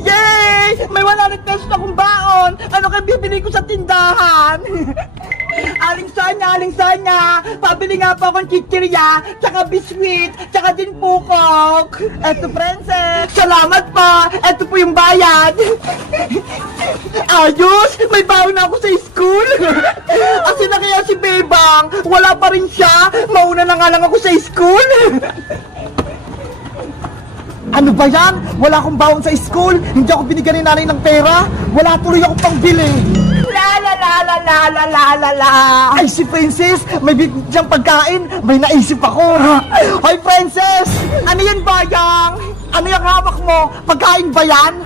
Yay! May 100 pesos akong baon! Ano kaya bibili ko sa tindahan? Aling Sonya, pabili nga po akong chichirya, tsaka biskuit, tsaka din pukok. Eto, princess, salamat po. Eto po yung bayad. Ayos, may baon na ako sa school. Kasi na kaya si Bebang, wala pa rin siya. Mauna na nga lang ako sa school. Ano ba yan? Wala akong baon sa school. Hindi ako binigyan ni nanay ng pera. Wala tuloy ako pang bili. La. Ay, si Princess, may bibig siyang pagkain. May naisip ako. Hoy, Princess! Ano yan, Bayang? Ano yung hawak mo? Pagkain ba yan?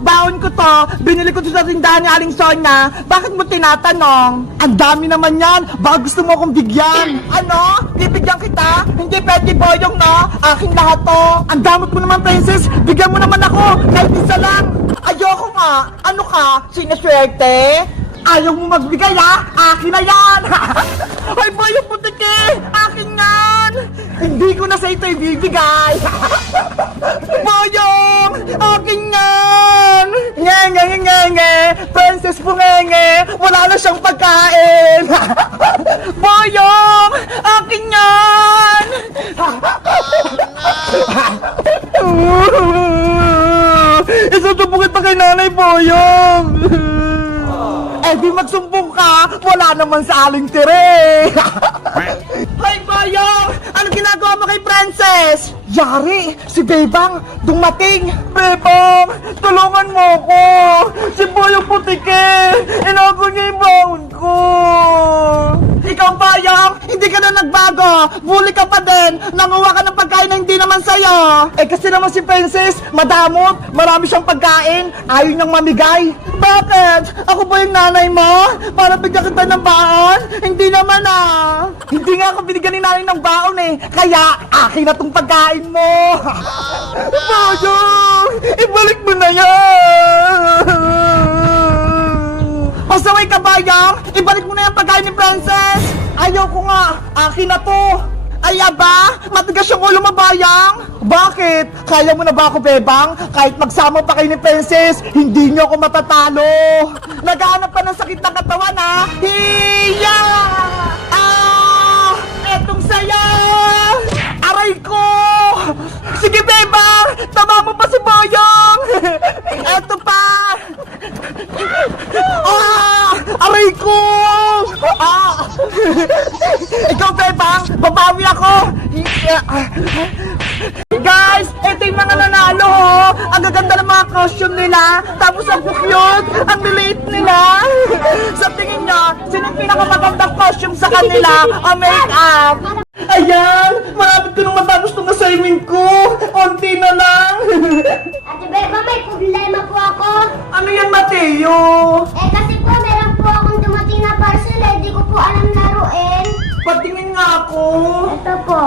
Baon ko to. Binili ko to sa tindahan ni Aling Sonya. Bakit mo tinatanong? Ang dami naman yan. Baka gusto mo akong bigyan. Ano? Bibigyan kita? Hindi pwede, Boyong, no? Aking lahat to. Ang damot mo naman, Princess. Bigyan mo naman ako. Kahit isa lang. Ayoko nga. Ano ka? Sinaswerte? Ayaw mo magbigay, ha? Akin na yan! Hoy, Boyong Putiki! Akin yan! Hindi ko na sa ito ibibigay! Boyong! Akin yan! Nge! Princess Bungenge! Wala na siyang pagkain! Boyong! Akin yan! Isutubukit pa kay nanay, Boyong! Eh di magsumbong ka, wala naman sa Aling Tere. Hoy, Boyong! Ano ginagawa mo kay Princess? Yari, si Bebang dumating. Bebang, tulungan mo ko. Si Boyong Putiki, inago niya yung baon ko. Ikaw, Boyong, hindi ka na nagbago. Bully ka pa din. Nanguha ka ng pagkain na hindi naman sa'yo. Eh kasi naman si Princess, madamot. Marami siyang pagkain. Ayaw niyang mamigay. Bakit? Ako ba yung nanay mo? Para bigyan kita ng baon? Hindi naman Hindi nga ako binigyan ni nanay ng baon eh. Kaya akin na tong pagkain mo. Boyong, ibalik mo na yan. Pasaway ka, Bayang! Ibalik mo na yung pagkain ni Princess! Ayaw ko nga! Akin na to! Ay, aba! Matigas yung ulo mo, Bayang! Bakit? Kaya mo na ba ako, Bebang? Kahit magsama pa kayo ni Princess, hindi niyo ako matatalo! Naghahanap ka ng sakit ng katawan, ha? Hiya! Etong saya! Aray ko! Sige, Bebang! Tama mo pa si Bayang! Eto pa! Aray ko! Ikaw, Bebang! Babawi ako! Guys! Ito yung mga nanalo, ho! Ang gaganda ng mga costume nila! Tapos ang cute! Ang liliit nila! Sa tingin nyo, sino yung pinakamagandang costume sa kanila? O make-up? Ayan! Malapit ko nung matapos itong assignment ko! Onti na lang! Ate Beba, may problema po ako. Ano yan, Mateo? Eh kasi po, meron po akong dumating na parcel eh. Di ko po alam laruin. Patingin nga ako! Ito po.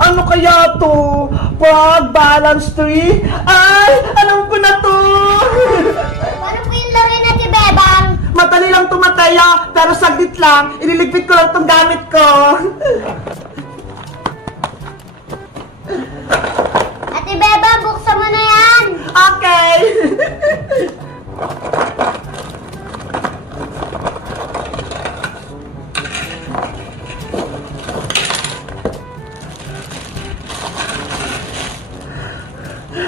Ano kaya to? Pag balance tree? Ay! Alam ko na to! Ano po yung laruin, Ate Bebang? Madali lang to, Mateo, pero saglit lang. Ililigpit ko lang tong gamit ko. Ate Beba, buksan mo na yan. Okay!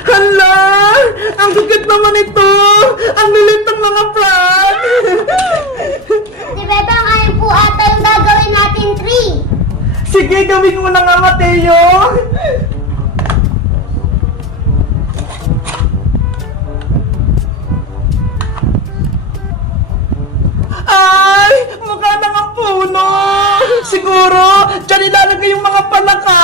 Hala! Ang gugit naman ito! Ang lilit ng mga prank! Ate Bebang, ayun po ata yung gagawin natin 3. Sige, gawin mo na nga, Mateo! Ay! Mukha na nga puno! Siguro, dyan ilalagay yung mga palaka!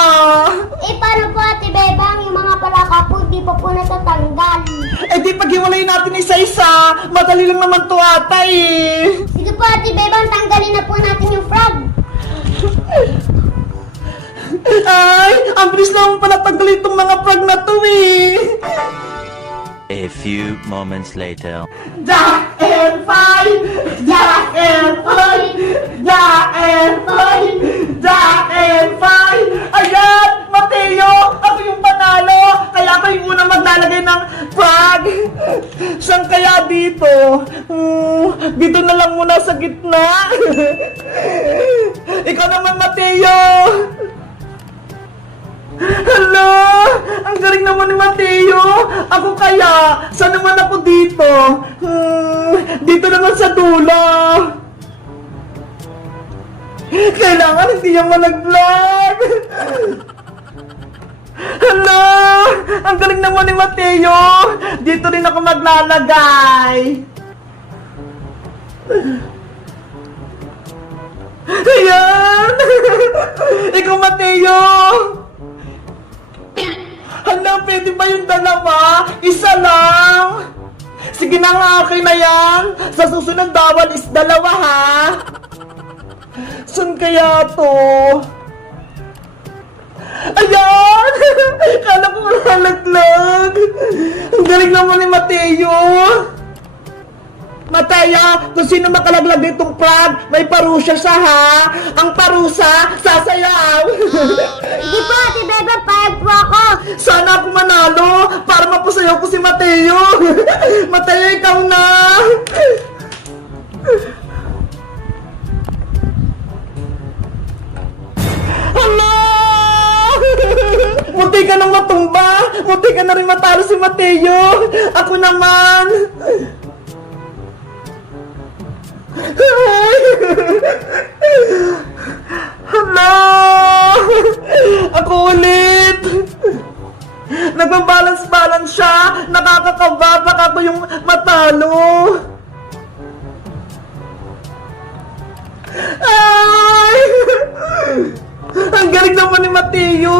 Eh, paano po, Ate Bebang? Yung mga palaka po, di pa po natatanggal. Eh di paghiwalay natin isa-isa, madali lang naman to ata eh! Sige po, Ate Bebang, tanggalin na po natin yung frog. Ay! Ang bilis naman pala tanggalin itong mga frog na to eh! A few moments later. Jack and fine! Jack and fine! Jack and fine! Jack and fine! Ayan! Mateo! Ako yung panalo! Kaya Kaya ako yung unang maglalagay ng bag. Saan kaya dito? Dito na lang muna sa gitna. Ikaw naman, Mateo. Hala! Ang galing naman ni Mateo! Ako kaya? Saan naman ako dito? Dito naman sa dulo! Kailangan hindi niya malaglag! Hala! Ang galing naman ni Mateo! Dito rin ako maglalagay! Ayan! Ikaw, Mateo! Hala, pwede ba yung dalawa? Isa lang! Sige na nga, okay na yan! Sa susunod bawal is dalawa, ha? Saan kaya to? Ayan! Kala ko malalaglag! Ang galing naman ni Mateo! Mateo, kung sino makalaglag ditong prank, may parusa siya, ha? Ang parusa, sasayaw! Hindi po, Ate Bebang, payag po ako. Sana ako manalo para mapasayaw ko si Mateo. Mateo, ikaw na. Hala! Munti ka nang matumba. Munti ka na rin matalo si Mateo. Ako naman. Hala! Ako ulit! Nagbabalance-balance siya! Nakakakaba! Baka ako yung matalo! Ay! Ang galing naman ni Mateo!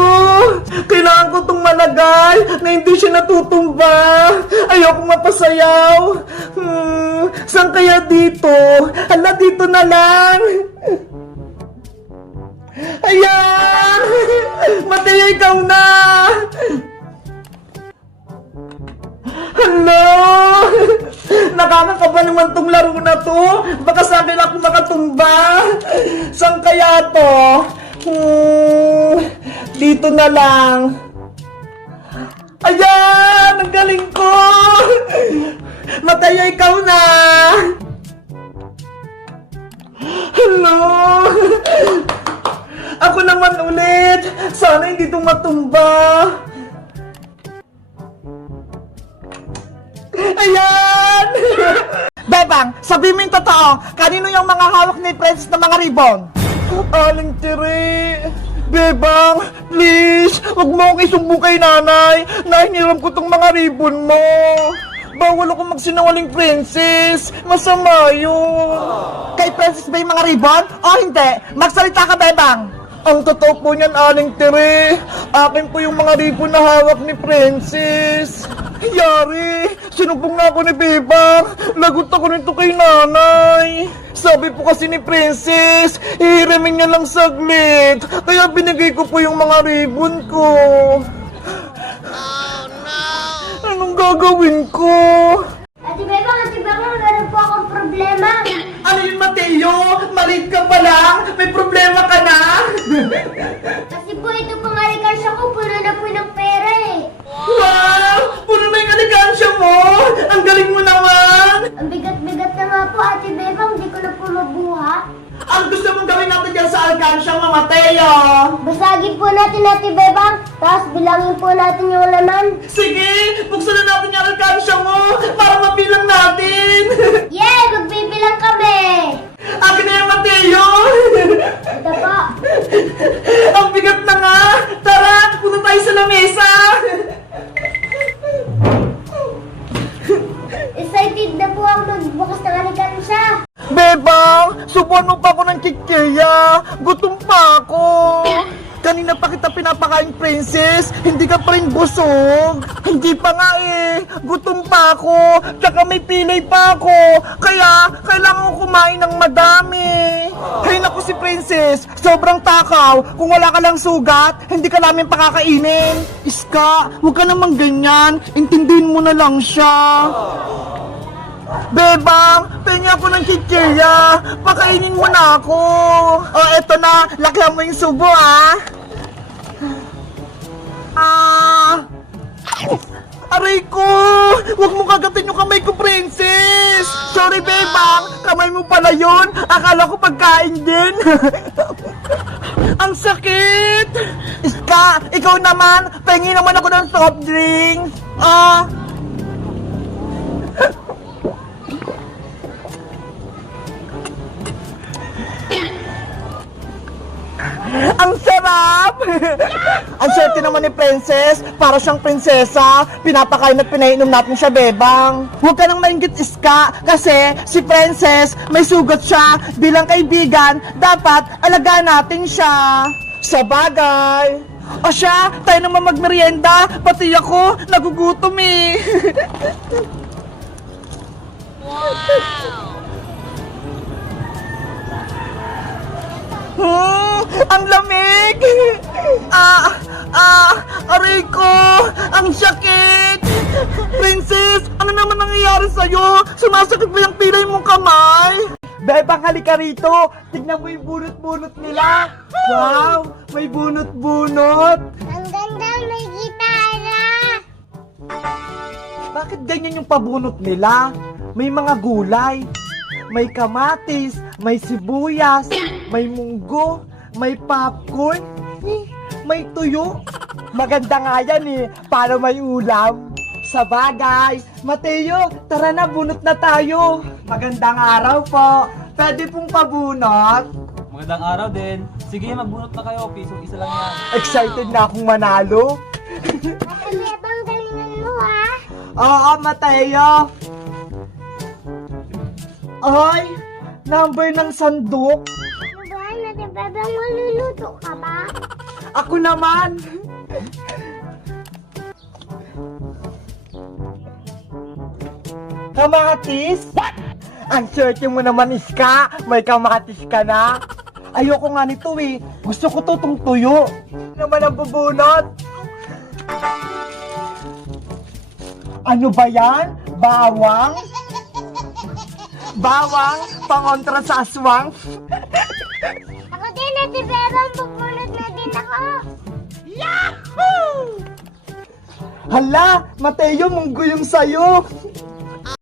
Kailangan ko itong malagay na hindi siya natutumba! Ayoko mapasayaw! Saan kaya dito? Hala, dito na lang! Ayan! Mateo, ikaw na! Hala! Nakakakaba naman tong laro na to! Baka sa akin ako makatumba! Saan kaya to? Dito na lang! Ayan! Ang galing ko! Mateo, ikaw na! Hello! Ako naman ulit! Sana hindi ito matumba! Ayan! Bebang, sabi mo yung totoo! Kanino yung mga hawak ni Princess na mga ribbon? Aling tiri! Bebang, please! Huwag mo akong isumbong kay nanay! Nahiniram ko tong mga ribbon mo! Bawal ako magsinungaling, Princess! Masama yun! Kay Princess ba yung mga ribbon? O hindi? Magsalita ka, Bebang! Ang totoo po niyan, Aling Tere. Akin po yung mga ribbon na hawak ni Princess. Yari, sinumpong na ako ni Bebang. Lagot ako nito kay nanay. Sabi po kasi ni Princess, ihiramin niya lang saglit. Kaya binigay ko po yung mga ribbon ko. Oh no! Anong gagawin ko? Ate Bebang, meron po akong problema. Ano yun, Mateo? Maliit ka pa lang? May problema ka na? Kasi po ito pong alikansya ko, puno na po ng pera eh. Wow! Puno na yung alikansya mo! Ang galing mo naman! Ang bigat-bigat na nga po, Ate Bebang, di ko na po mabuhat. Ang gusto mong gawin natin dyan sa alikansya mo, Mateo? Basagin po natin, Ate Bebang, tapos bilangin po natin yung laman. Sige! Buksan na natin yung alikansya mo para mabilang natin! Yay! Magbibilang kami! Akin na yung Mateo! Ito po. Ang bigat na nga! Tara! Punta tayo sa lamesa! Excited na po ako magbukas ng alikansya. Bebang! Subuan mo pa ako ng kikaya! Gutom pa ako! Kanina pa kita pinapakain, Princess! Hindi ka pa rin busog! Hindi pa nga eh! Gutom pa ako! Tsaka may pilay pa ako! Kaya, kailangan ko kumain ng madami! Hay naku si Princess! Sobrang takaw! Kung wala ka lang sugat, hindi ka namin pakakainin! Iska, huwag ka namang ganyan! Intindihin mo na lang siya! Bebang, pengi ako ng chichirya. Pakainin mo na ako. O, eto na. Lakyan mo yung subo, ah. Aray ko! Huwag mo kagatin yung kamay ko, princess! Sorry, bebang! Kamay mo pala yun! Akala ko pagkain din! Ang sakit! Iska, ikaw naman! Pengi naman ako ng soft drinks! Ah! Ang sarap! Ang swerte naman ni Princess. Para siyang prinsesa. Pinapakain at pinainom natin siya, bebang. Huwag ka nang maingit, Iska. Kasi si Princess, may sugat siya. Bilang kaibigan, dapat alagaan natin siya. Sa bagay. O siya, tayo naman magmerienda. Pati ako, nagugutom eh. Ang lamig! Aray ko! Ang sakit! Princess, ano naman nangyayari sa'yo? Sumasakit ba yung pilay mong kamay? Bebang, halika rito! Tignan mo yung bunot-bunot nila! Wow! May bunot-bunot! Ang ganda, may gitara. Bakit ganyan yung pabunot nila? May mga gulay. May kamatis, may sibuyas, may munggo, may popcorn, may tuyo. Maganda nga yan eh, para may ulam. Sa bagay, Mateo, tara na, bunot na tayo. Magandang araw po. Pwede pong pabunot. Magandang araw din. Sige, magbunot na kayo. Pisong isa lang yan. Excited na akong manalo. Ate Bebang, galingan mo ha. Oo, Mateo. Ay, number ng sandok. Ano ba, Ate Bebang, maluluto ka ba? Ako naman. Kamatis? What? Ang swerte mo naman, Iska. May kamatis ka na. Ayoko nga nito eh. Gusto ko to tong tuyo. Naman ang bubunot. Ano ba yan? Bawang? Bawang? Pangontra sa aswang? Ako din, Ate Bebang, bubunot na din ako. Hala, Mateo, munggo yung sayo.